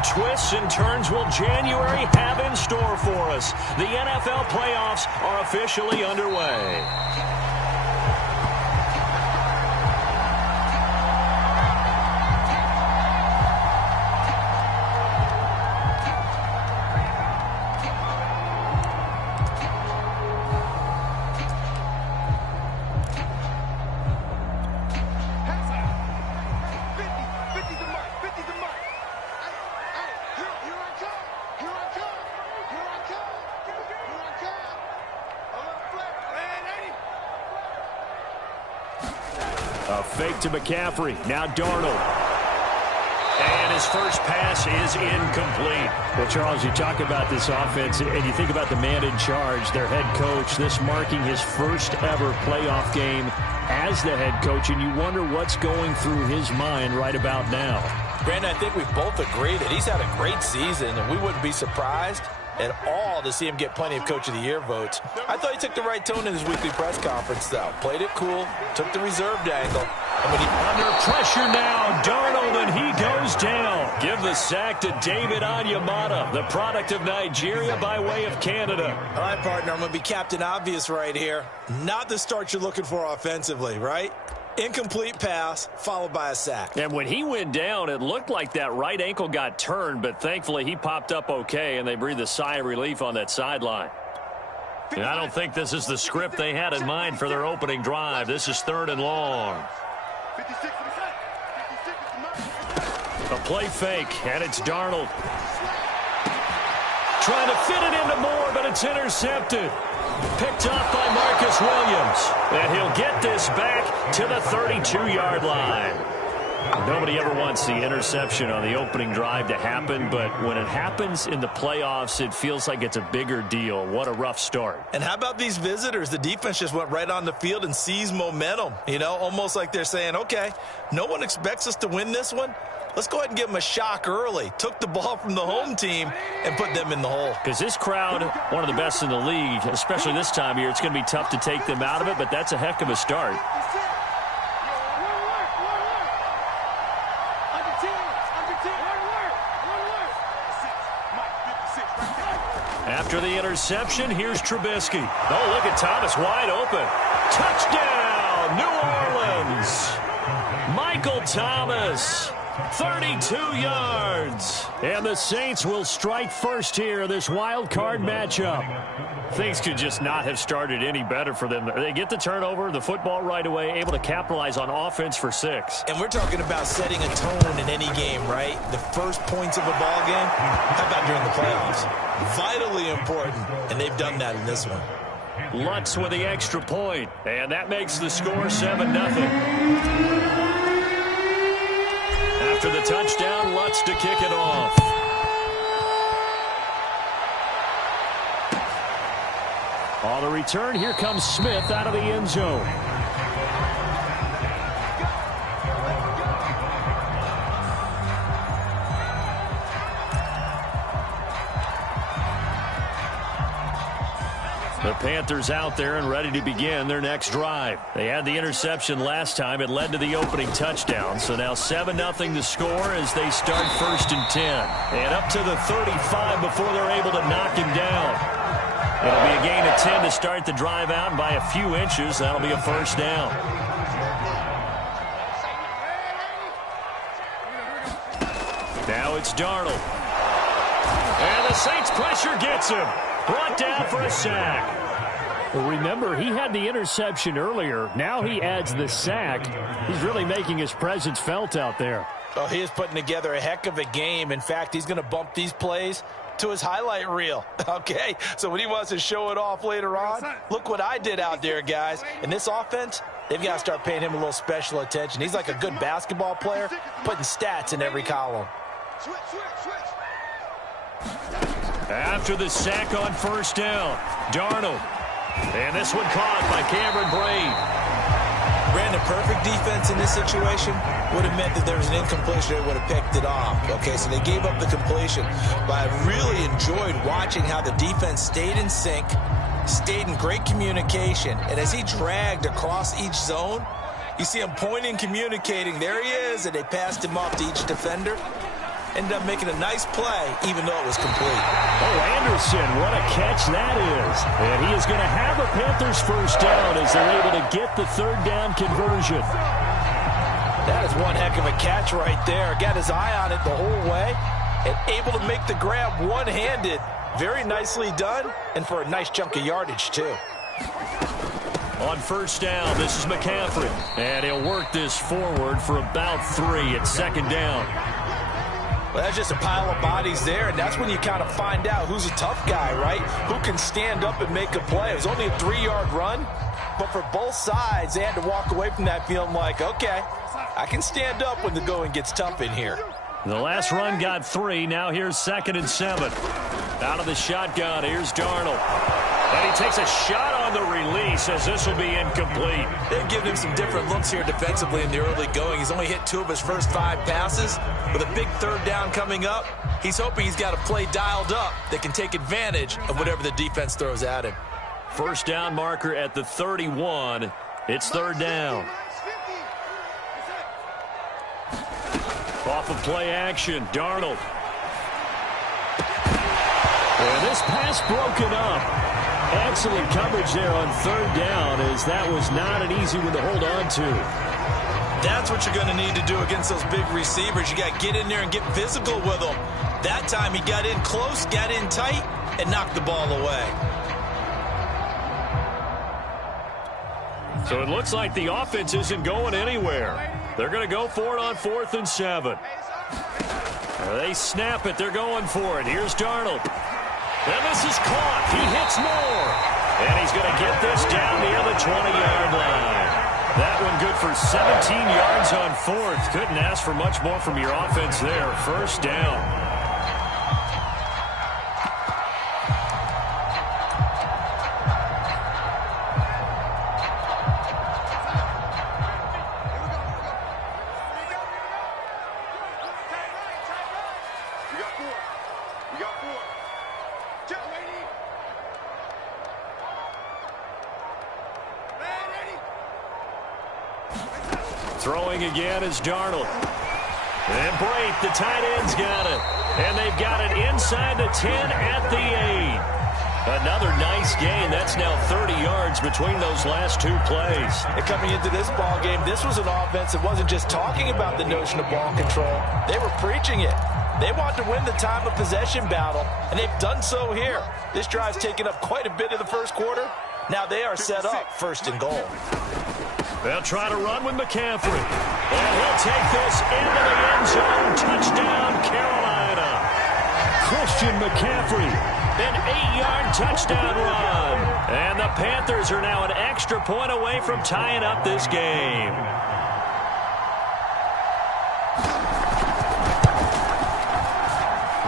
What twists and turns will January have in store for us? The NFL playoffs are officially underway. A fake to McCaffrey. Now Darnold. And his first pass is incomplete. Well, Charles, you talk about this offense, and you think about the man in charge, their head coach, this marking his first ever playoff game as the head coach, and you wonder what's going through his mind right about now. Brandon, I think we both agree that he's had a great season, and we wouldn't be surprised at all to see him get plenty of Coach of the Year votes. I thought he took the right tone in his weekly press conference, though. Played it cool, took the reserved angle. And when he under pressure now, Darnold, and he goes down. Give the sack to David Onyemata, the product of Nigeria by way of Canada. All right, partner, I'm going to be Captain Obvious right here. Not the start you're looking for offensively, right? Incomplete pass, followed by a sack. And when he went down, it looked like that right ankle got turned, but thankfully he popped up okay, and they breathed a sigh of relief on that sideline. And I don't think this is the script they had in mind for their opening drive. This is 3rd and long. A play fake, and it's Darnold. Trying to fit it into Moore, but it's intercepted. Picked off by Marcus Williams. And he'll get this back to the 32-yard line. Nobody ever wants the interception on the opening drive to happen, but when it happens in the playoffs, it feels like it's a bigger deal. What a rough start. And how about these visitors? The defense just went right on the field and seized momentum. You know, almost like they're saying, okay, no one expects us to win this one. Let's go ahead and give them a shock early. Took the ball from the home team and put them in the hole. Because this crowd, one of the best in the league, especially this time of year, it's going to be tough to take them out of it, but that's a heck of a start. After the interception, here's Trubisky. Oh, look at Thomas wide open. Touchdown, New Orleans. Michael Thomas. 32 yards. And the Saints will strike first here in this wild card matchup. Things could just not have started any better for them. They get the turnover, the football right away, able to capitalize on offense for 6. And we're talking about setting a tone in any game, right? The first points of a ball game, how about during the playoffs? Vitally important, and they've done that in this one. Lutz with the extra point, and that makes the score 7-0. After the touchdown, Lutz to kick it off. On the return, here comes Smith out of the end zone. The Panthers out there and ready to begin their next drive. They had the interception last time. It led to the opening touchdown. So now 7-0 to score as they start 1st and 10. And up to the 35 before they're able to knock him down. It'll be a gain of 10 to start the drive out, and by a few inches, that'll be a first down. Now it's Darnold. And the Saints pressure gets him. Brought down for a sack. Well, remember, he had the interception earlier. Now he adds the sack. He's really making his presence felt out there. Oh, he is putting together a heck of a game. In fact, he's going to bump these plays to his highlight reel. Okay, so when he wants to show it off later on, look what I did out there, guys. In this offense, they've got to start paying him a little special attention. He's like a good basketball player, putting stats in every column. After the sack on first down, Darnold. And this one caught by Cameron Brate. Brandon, perfect defense in this situation would have meant that there was an incompletion. They would have picked it off. Okay, so they gave up the completion. But I really enjoyed watching how the defense stayed in sync, stayed in great communication. And as he dragged across each zone, you see him pointing, communicating. There he is, and they passed him off to each defender. ended up making a nice play, even though it was complete. Oh, Anderson, what a catch that is. And he is going to have a Panthers first down as they're able to get the third down conversion. That is one heck of a catch right there. Got his eye on it the whole way and able to make the grab one-handed. Very nicely done, and for a nice chunk of yardage, too. On first down, this is McCaffrey. And he'll work this forward for about 3 at second down. Well, that's just a pile of bodies there, and that's when you kind of find out who's a tough guy, right? Who can stand up and make a play. It was only a 3-yard run, but for both sides, they had to walk away from that feeling like, okay, I can stand up when the going gets tough in here. The last run got 3. Now here's 2nd and 7. Out of the shotgun, here's Darnold. And he takes a shot on the release as this will be incomplete. They've given him some different looks here defensively in the early going. He's only hit 2 of his first 5 passes. With a big third down coming up, he's hoping he's got a play dialed up that can take advantage of whatever the defense throws at him. First down marker at the 31. It's third down. Off of play action, Darnold. And this pass broken up. Excellent coverage there on third down, as that was not an easy one to hold on to. That's what you're going to need to do against those big receivers. You got to get in there and get physical with them. That time he got in close, got in tight, and knocked the ball away. So it looks like the offense isn't going anywhere. They're going to go for it on 4th and 7. They snap it. They're going for it. Here's Darnold. And this is caught. He hits more. And he's going to get this down near the 20-yard line. That one good for 17 yards on 4th. Couldn't ask for much more from your offense there. First down. Throwing again is Darnold. And Brate, the tight end's got it. And they've got it inside the 10 at the 8. Another nice gain. That's now 30 yards between those last 2 plays. And coming into this ball game, this was an offense that wasn't just talking about the notion of ball control. They were preaching it. They want to win the time of possession battle, and they've done so here. This drive's taken up quite a bit of the first quarter. Now they are set up 1st and goal. They'll try to run with McCaffrey. And he'll take this into the end zone. Touchdown, Carolina. Christian McCaffrey, an 8-yard touchdown run. And the Panthers are now an extra point away from tying up this game.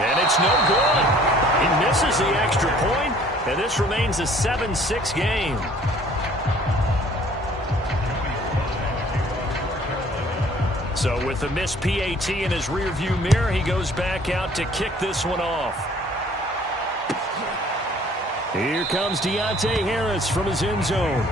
And it's no good. He misses the extra point, and this remains a 7-6 game. So with the missed PAT in his rearview mirror, he goes back out to kick this one off. Here comes Deontay Harris from his end zone.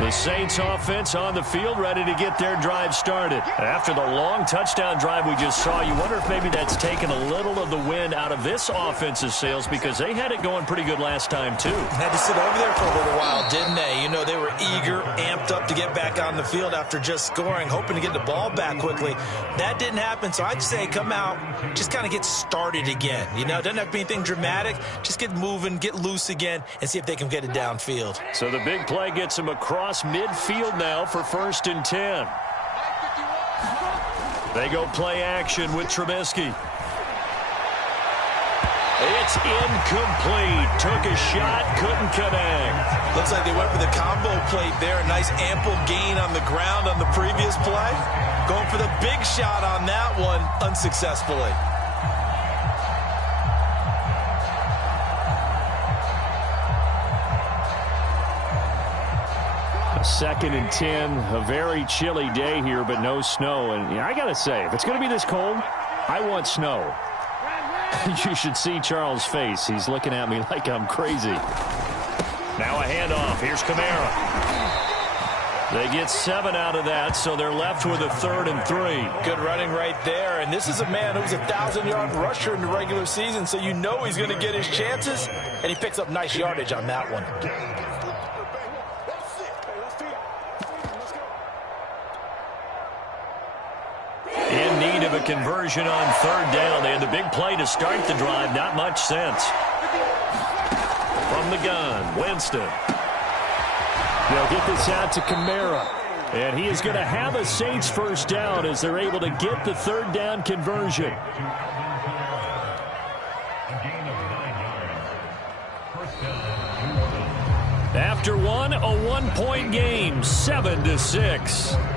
The Saints offense on the field, ready to get their drive started. After the long touchdown drive we just saw, you wonder if maybe that's taken a little of the wind out of this offense's sails, because they had it going pretty good last time, too. Had to sit over there for a little while, didn't they? You know, they were eager, amped up to get back on the field after just scoring, hoping to get the ball back quickly. That didn't happen, so I'd say come out, just kind of get started again. You know, it doesn't have to be anything dramatic. Just get moving, get loose again, and see if they can get it downfield. So the big play gets them across midfield now for 1st and 10. They go play action with Trubisky. It's incomplete. Took a shot, couldn't connect. Looks like they went for the combo plate there. A nice ample gain on the ground on the previous play. Going for the big shot on that one unsuccessfully. 2nd and 10, a very chilly day here, but no snow. And I got to say, if it's going to be this cold, I want snow. You should see Charles' face. He's looking at me like I'm crazy. Now a handoff. Here's Kamara. They get 7 out of that, so they're left with a 3rd and 3. Good running right there. And this is a man who's a 1,000-yard rusher in the regular season, so you know he's going to get his chances. And he picks up nice yardage on that one. In need of a conversion on 3rd down. They had the big play to start the drive. Not much sense. From the gun, Winston. They'll get this out to Kamara. And he is going to have a Saints first down as they're able to get the 3rd down conversion. After one, a 1-point game, 7-6.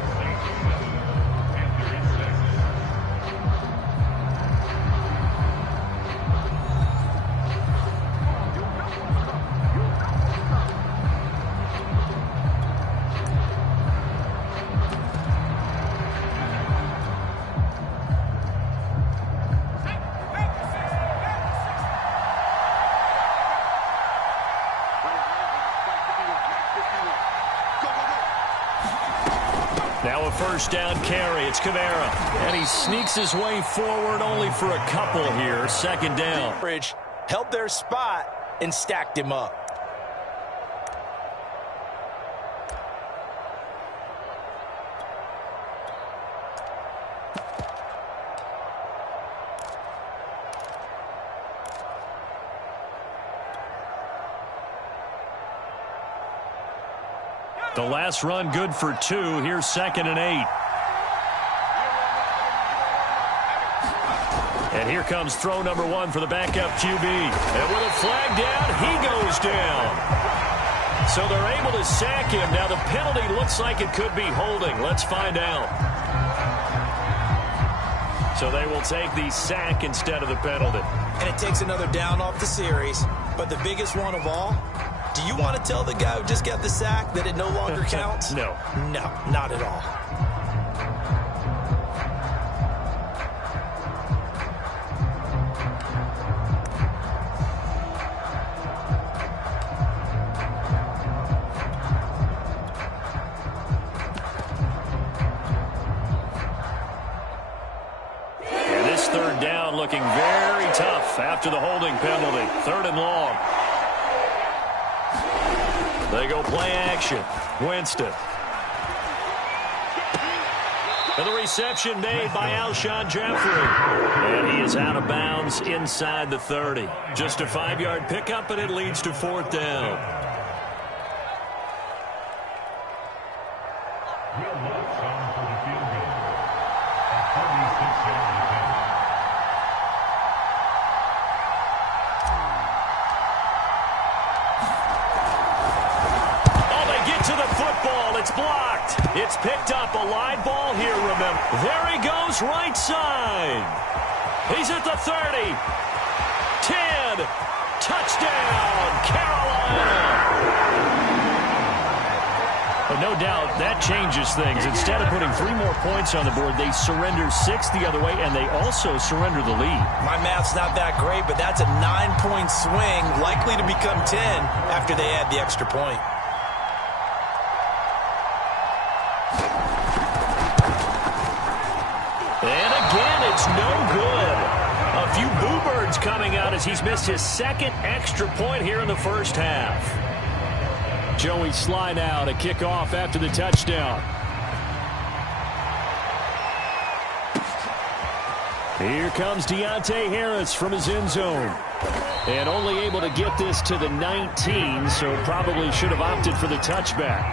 Now a first down carry. It's Kamara. And he sneaks his way forward only for a couple here. 2nd down. Held their spot and stacked him up. The last run good for 2. Here's 2nd and 8. And here comes throw number 1 for the backup QB. And with a flag down, he goes down. So they're able to sack him. Now the penalty looks like it could be holding. Let's find out. So they will take the sack instead of the penalty. And it takes another down off the series. But the biggest one of all, do you want to tell the guy who just got the sack that it no longer counts? No. No, not at all. And this 3rd down looking very tough after the holding penalty. 3rd and long. They go play action. Winston. And the reception made by Alshon Jeffrey. And he is out of bounds inside the 30. Just a 5-yard pickup, and it leads to 4th down. It's blocked. It's picked up. A live ball here, remember. There he goes, right side. He's at the 30. 10. Touchdown, Carolina. But no doubt that changes things. Instead of putting 3 more points on the board, they surrender 6 the other way, and they also surrender the lead. My math's not that great, but that's a 9-point swing, likely to become 10 after they add the extra point. And again, it's no good. A few boo birds coming out as he's missed his 2nd extra point here in the first half. Joey Sly now to kick off after the touchdown. Here comes Deontay Harris from his end zone. And only able to get this to the 19, so probably should have opted for the touchback.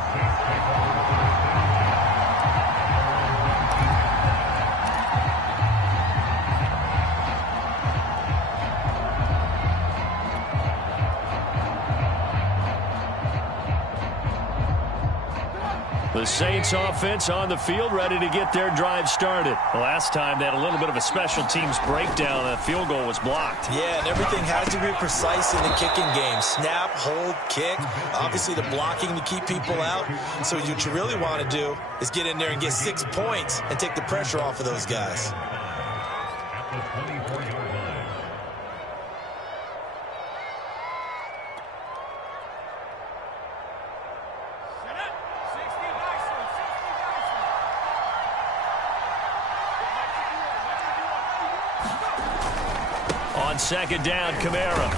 The Saints offense on the field, ready to get their drive started. The last time they had a little bit of a special teams breakdown. That field goal was blocked. Yeah, and everything has to be precise in the kicking game. Snap, hold, kick. Obviously the blocking to keep people out. So what you really want to do is get in there and get 6 points and take the pressure off of those guys. the 24-yard line. On second down, Kamara.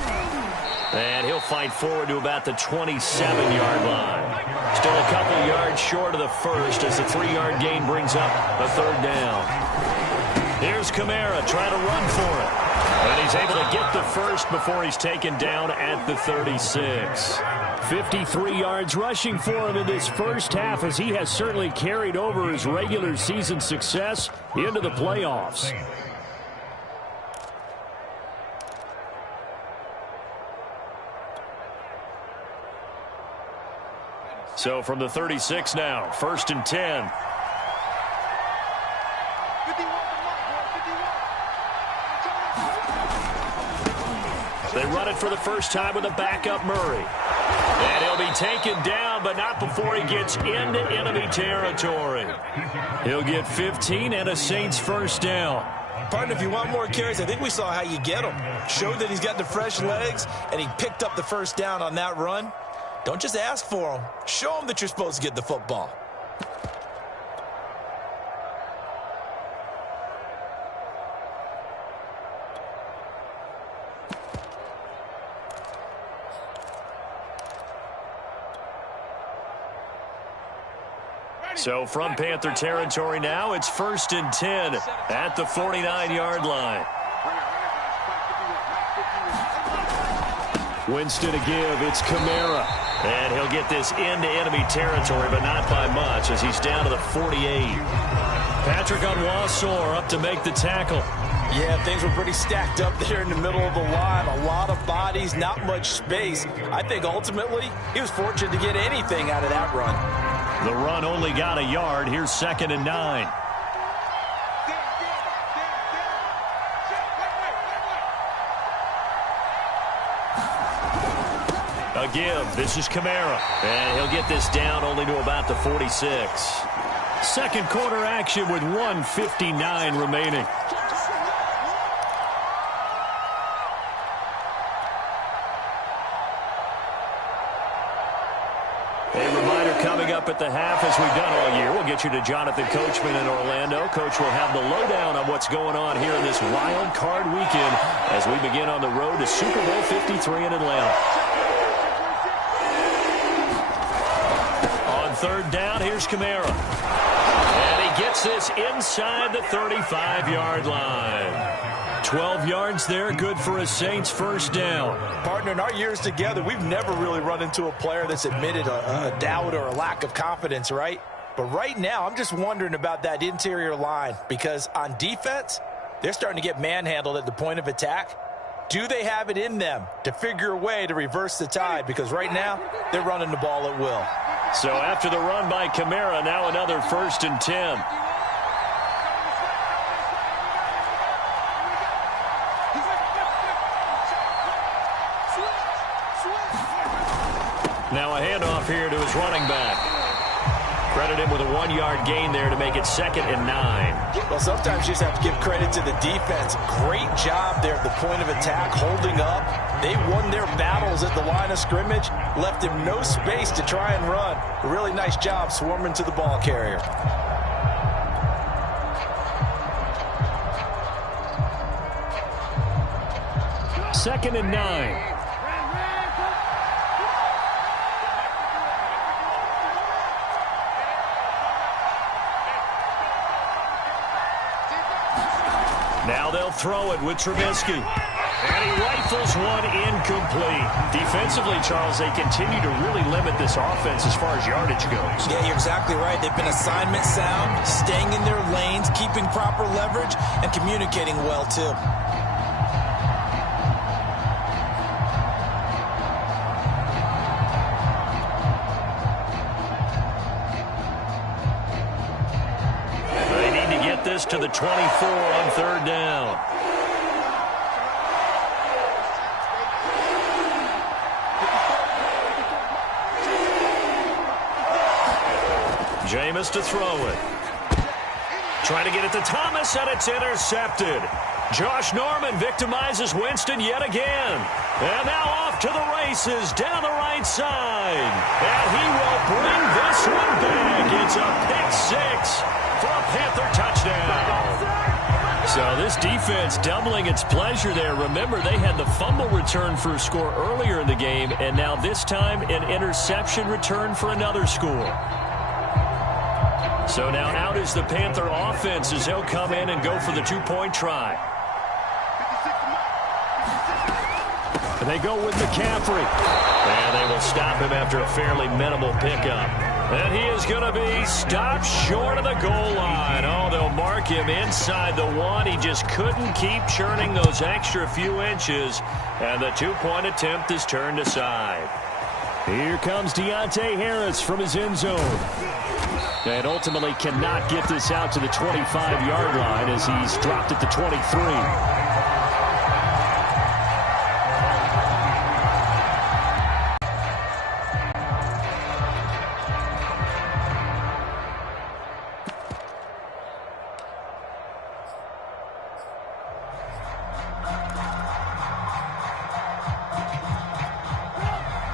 And he'll fight forward to about the 27-yard line. Still a couple yards short of the first as the 3-yard gain brings up a third down. Here's Kamara trying to run for it. And he's able to get the first before he's taken down at the 36. 53 yards rushing for him in this first half as he has certainly carried over his regular season success into the playoffs. So from the 36 now, 1st and 10. They run it for the first time with a backup Murray. And he'll be taken down, but not before he gets into enemy territory. He'll get 15 and a Saints first down. Partner, if you want more carries, I think we saw how you get him. Showed that he's got the fresh legs, and he picked up the first down on that run. Don't just ask for him. Show him that you're supposed to get the football. So from Panther territory now, it's 1st and 10 at the 49-yard line. Winston to give. It's Kamara. And he'll get this into enemy territory, but not by much as he's down to the 48. Patrick Onwuasor up to make the tackle. Yeah, things were pretty stacked up there in the middle of the line. A lot of bodies, not much space. I think ultimately he was fortunate to get anything out of that run. The run only got a yard. Here's 2nd and 9. A give. This is Kamara. And he'll get this down only to about the 46. Second quarter action with 1:59 remaining. A reminder coming up at the half, as we've done all year. We'll get you to Jonathan Coachman in Orlando. Coach will have the lowdown on what's going on here in this wild card weekend as we begin on the road to Super Bowl 53 in Atlanta. Third down, here's Kamara. And he gets this inside the 35-yard line. 12 yards there, good for a Saints first down. Partner, in our years together, we've never really run into a player that's admitted a doubt or a lack of confidence, right? But right now, I'm just wondering about that interior line because on defense, they're starting to get manhandled at the point of attack. Do they have it in them to figure a way to reverse the tide? Because right now, they're running the ball at will. So after the run by Kamara, now another 1st and 10. Now a handoff here to his running back. Credit him with a 1-yard gain there to make it 2nd and 9. Well, sometimes you just have to give credit to the defense. Great job there at the point of attack, holding up. They won their battles at the line of scrimmage, left him no space to try and run. A really nice job swarming to the ball carrier. Second and 9. Now they'll throw it with Trubisky. And he rifles one incomplete. Defensively, Charles, they continue to really limit this offense as far as yardage goes. Yeah, you're exactly right. They've been assignment sound, staying in their lanes, keeping proper leverage, and communicating well, too. They need to get this to the 24 on third down. Jameis to throw it. Trying to get it to Thomas, and it's intercepted. Josh Norman victimizes Winston yet again. And now off to the races down the right side. And he will bring this one back. It's a pick six for a Panther touchdown. So this defense doubling its pleasure there. Remember, they had the fumble return for a score earlier in the game, and now this time an interception return for another score. So now out is the Panther offense as they'll come in and go for the two-point try. And they go with McCaffrey. And they will stop him after a fairly minimal pickup. And he is going to be stopped short of the goal line. Oh, they'll mark him inside the one. He just couldn't keep churning those extra few inches. And the two-point attempt is turned aside. Here comes Deontay Harris from his end zone. And ultimately cannot get this out to the 25-yard line as he's dropped at the 23.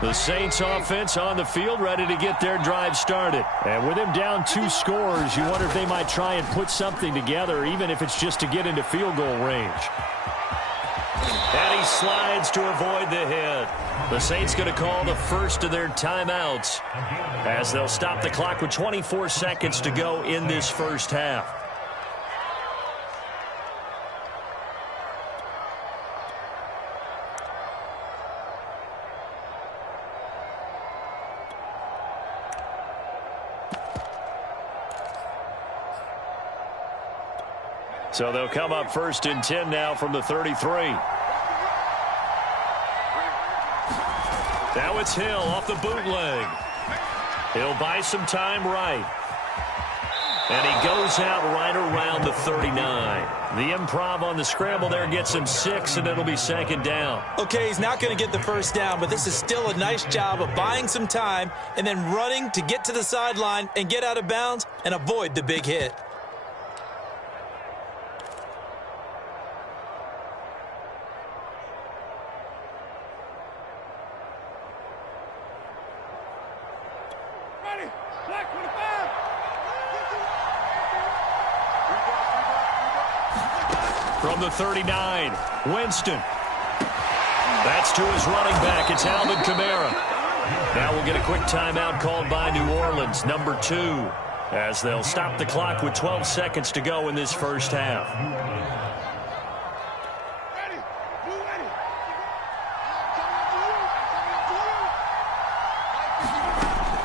The Saints offense on the field ready to get their drive started. And with him down 2 scores, you wonder if they might try and put something together, even if it's just to get into field goal range. And he slides to avoid the hit. The Saints going to call the first of their timeouts as they'll stop the clock with 24 seconds to go in this first half. So they'll come up 1st and 10 now from the 33. Now it's Hill off the bootleg. He'll buy some time right. And he goes out right around the 39. The improv on the scramble there gets him 6, and it'll be 2nd down. Okay, he's not going to get the first down, but this is still a nice job of buying some time and then running to get to the sideline and get out of bounds and avoid the big hit. From the 39, Winston. That's to his running back. It's Alvin Kamara. Now we'll get a quick timeout called by New Orleans, number 2, as they'll stop the clock with 12 seconds to go in this first half.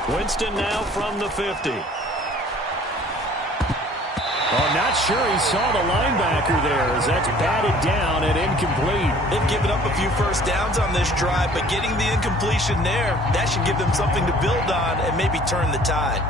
Winston now from the 50. Oh, not sure he saw the linebacker there as that's batted down and incomplete. They've given up a few first downs on this drive, but getting the incompletion there, that should give them something to build on and maybe turn the tide.